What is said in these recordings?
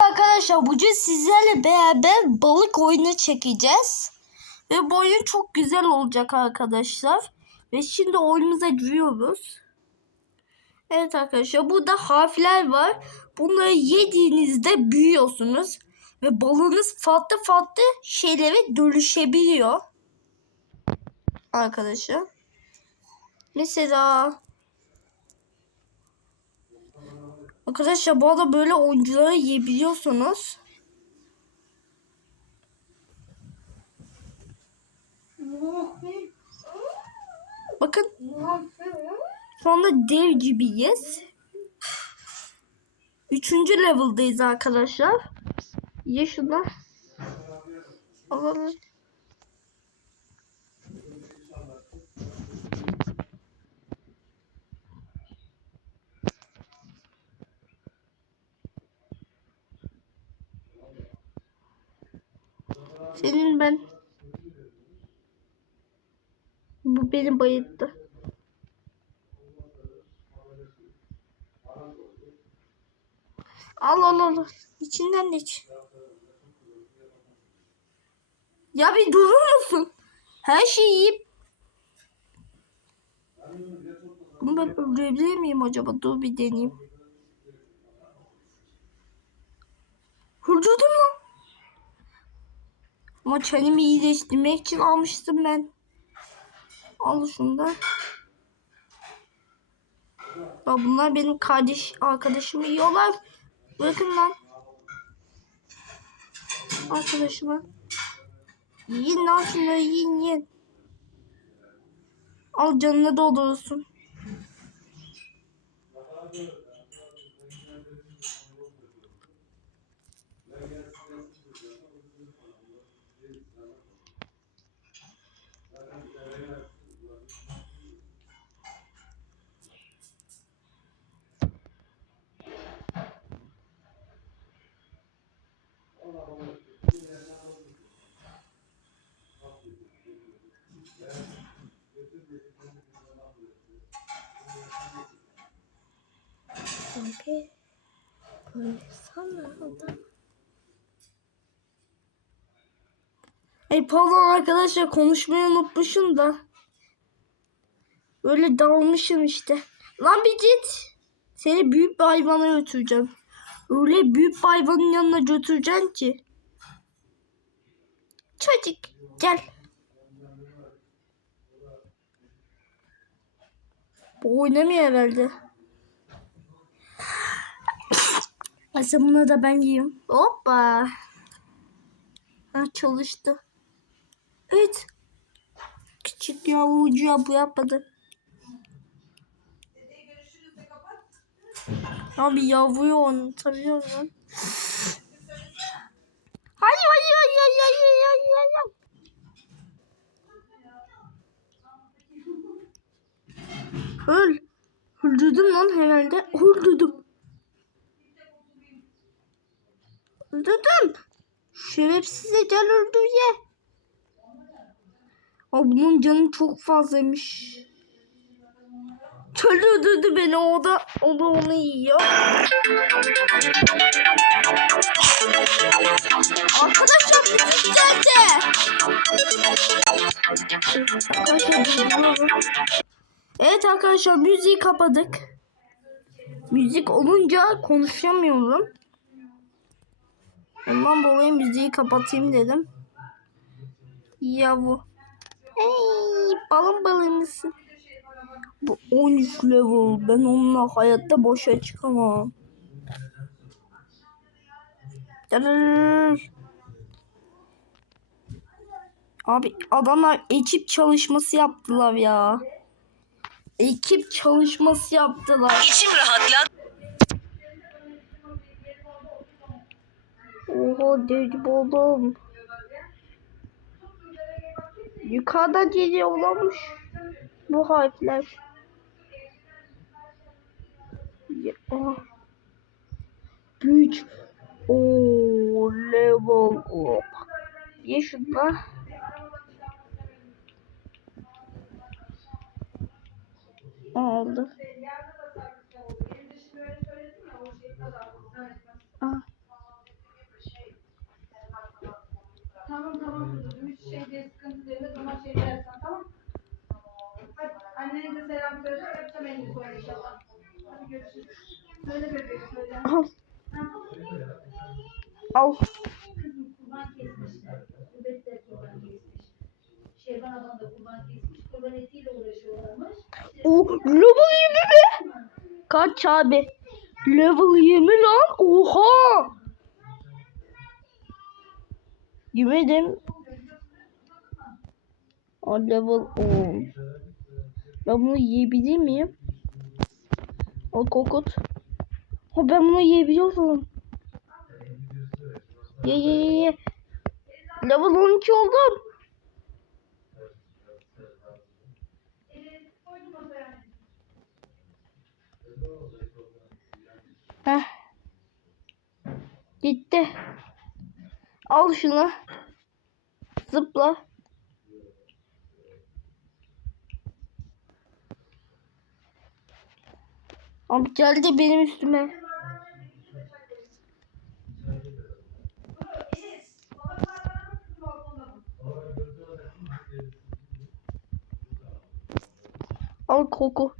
Arkadaşlar bugün sizlerle beraber balık oyunu çekeceğiz. Ve bu oyun çok güzel olacak arkadaşlar. Ve şimdi oyunumuza giriyoruz. Evet arkadaşlar burada harfler var. Bunları yediğinizde büyüyorsunuz. Ve balığınız farklı farklı şeylere dönüşebiliyor. Arkadaşlar. Mesela Arkadaşlar bu arada böyle oyuncuları yiyebiliyorsunuz. Bakın şu anda dev gibiyiz. Üçüncü level'dayız arkadaşlar. Şunu. Alalım. Senin ben. Bu beni bayılttı. Al al al. İçinden de iç. Ya bir durur musun? Her şeyi yiyip. Bunu ben öldürebilir miyim acaba? Dur bir deneyeyim. Hırcırdım lan. Ama kendimi iyileştirmek için almıştım ben. Al şunu da. Ya bunlar benim kardeş arkadaşımı yiyorlar. Bırakın lan. Arkadaşıma. Yiyin lan şunları yiyin yiyin. Al canına doldurursun. Hey pardon arkadaşlar konuşmayı unutmuşum da. Öyle dalmışım işte. Lan bir git. Seni büyük bir hayvana götüreceğim. Öyle büyük bir hayvanın yanına götüreceğim ki. Çocuk gel. Bu oynamıyor herhalde. Aslında bunu da ben yiyeyim. Hoppa. Ha çalıştı. Evet. Küçük yavrucuya bu yapmadı. Abi yavruyu oynatabiliyorum. Hayır hayır hayır hayır hayır hayır hayır. Öl. Öldürdüm lan herhalde. Öldürdüm. Öldürdüm. Şerefsize gel öldür ye. Bunun canı çok fazlaymış. Çöl öldürdü beni o da, o da onu yiyor. Arkadaşlar müzik geldi. Evet arkadaşlar müziği kapadık. Müzik olunca konuşamıyorum. Ondan dolayı müziği kapatayım dedim. Yavu. Hey balım balım mısın? Bu 13 level. Ben onunla hayatta boşa çıkamam. Abi adamlar ekip çalışması yaptılar ya. Ekip çalışması yaptılar. İçim rahatla. Oha dev oldum. Yukarıda geliyorlarmış bu harfler. Ya, ah. Güç. O level up. Ye şunlar. Oldu. Tamam tamam kızım. Hiç şey diye sıkıntı değil. Ne zaman şey dersen tamam. Hadi annene de selam söyle. Öpsem elini sonra inşallah. Hadi görüşürüz. Söyle bebeğim söyle. Al. Al. Kızım kurban kesmiş. Nöbet de kurban kesmiş. Şehvan adam da kurban kesmiş. Kurban etiyle uğraşıyorlarmış. İşte, o level 20 mi? Kaç abi? Level 20 lan. Oha. Yemedim. O level 10. Ben bunu yiyebilir miyim? O kokut. Ha ben bunu yiyebiliyorum. Ye ye ye ye. Level 12 oldum. Heh. Gitti. Al şunu. Zıpla. Abi geldi benim üstüme. Al koku.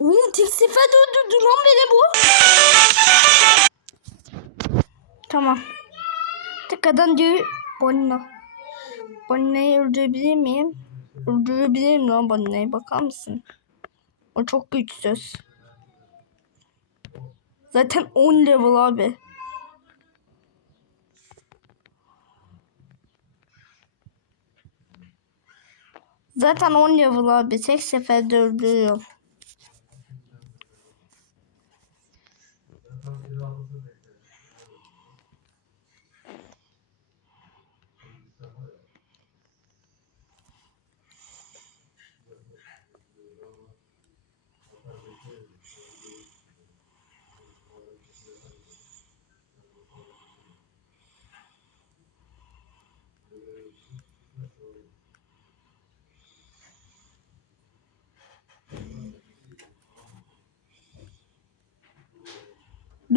Oğlum tek seferde öldürdü lan beni bu. Tamam. Tekrardan diyor Bonna. Bonna'yı öldürebilir miyim? Öldürebilirim lan Bonna'yı bakar mısın? O çok güçsüz. Zaten 10 level abi. Zaten 10 level abi. Tek seferde öldürüyor.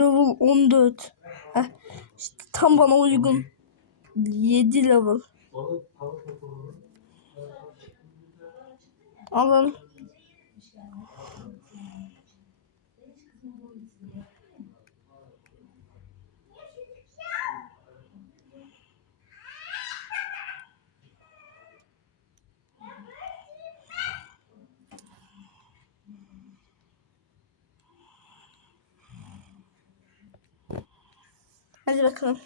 Level 14. Heh, işte tam bana uygun. 7 level. Alın. Hadi bakalım.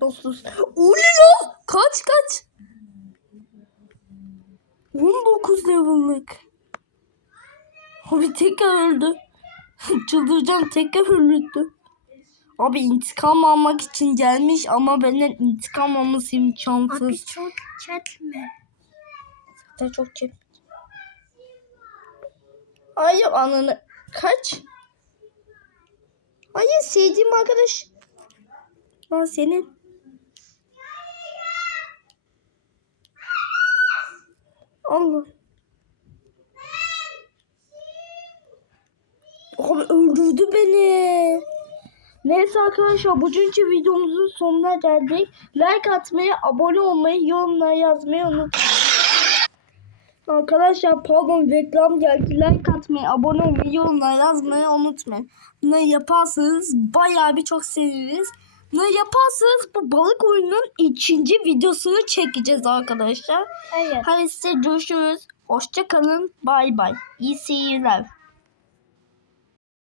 Dostuz. O ne lan? Kaç kaç? 19 level'lık. Abi tekrar öldü. Çıldıracağım tekrar öldü. Abi intikam almak için gelmiş ama benden intikam alması imkansız. Abi çok çekme. Zaten çok çek. Hayır ananı. Kaç? Hayır sevdiğim arkadaş. Lan senin. Allah. Abi öldürdü beni. Neyse arkadaşlar bugünkü videomuzun sonuna geldik. Like atmayı, abone olmayı, yorumlar yazmayı unutmayın. Arkadaşlar pardon reklam geldi. Like atmayı, abone olmayı, yorumlar yazmayı unutmayın. Bunları yaparsanız bayağı bir çok seviniriz. Bunları yaparsanız bu balık oyunun ikinci videosunu çekeceğiz arkadaşlar. Evet. Hadi size görüşürüz. Hoşça kalın. Bay bay. İyi seyirler.